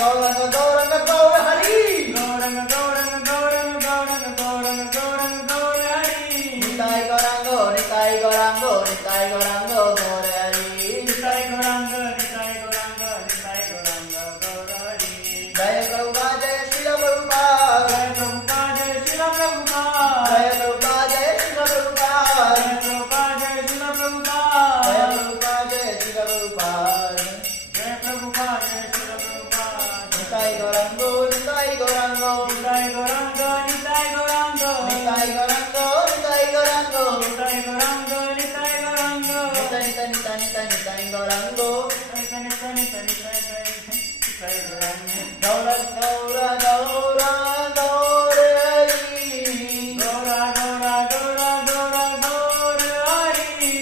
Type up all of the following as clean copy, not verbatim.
गौरंग गौरंग गौर हरि गौरंग गौरंग गौरंग गौरंग गौरंग गौरंग गौर हरि निताय गौरांगो निताय गौरांगो निताय गौरांगो गौर हरि निताय गौरांग निताय गौरांग निताय गौरांग गौर हरि जय प्रभुपाद जय श्रील प्रभुपाद जय प्रभुपाद जय श्रील प्रभुपाद जय प्रभुपाद जय श्रील प्रभुपाद जय प्रभुपाद जय श्रील प्रभुपाद जय प्रभुपाद जय श्रील प्रभुपाद जय प्रभुपाद जय श्रील प्रभुपाद निताय गौरांगो निताय गौरांगो निताय गौरांग निताय गौरांग निताय गौरांगो निताय गौरांगो निताय गौरांग निताय गौरांग निताय निताय निताय निताय निताय गौरांगो गौर गौर गौर गौर हरि गौरा गौरा गौरा गौरा गौर हरि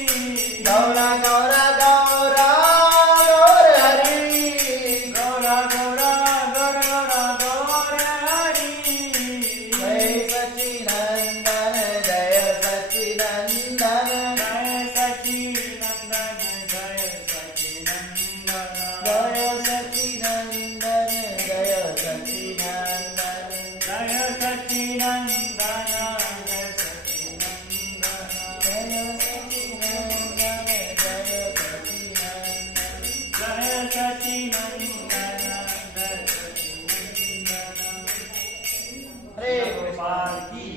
गौरा गौरा गौरा गौर हरि गौरा गौरा गौरा गौरा गौर हरि जय सच्चिदानंद जय सच्चिदानंद जय सच्चिदानंद जय सच्चिदानंद जय सच्चिदानंद जय सच्चिदानंद जय सच्चिदानंद जय सच्चिदानंद जय सच्चिदानंद जय सच्चिदानंद हरे गोपाल की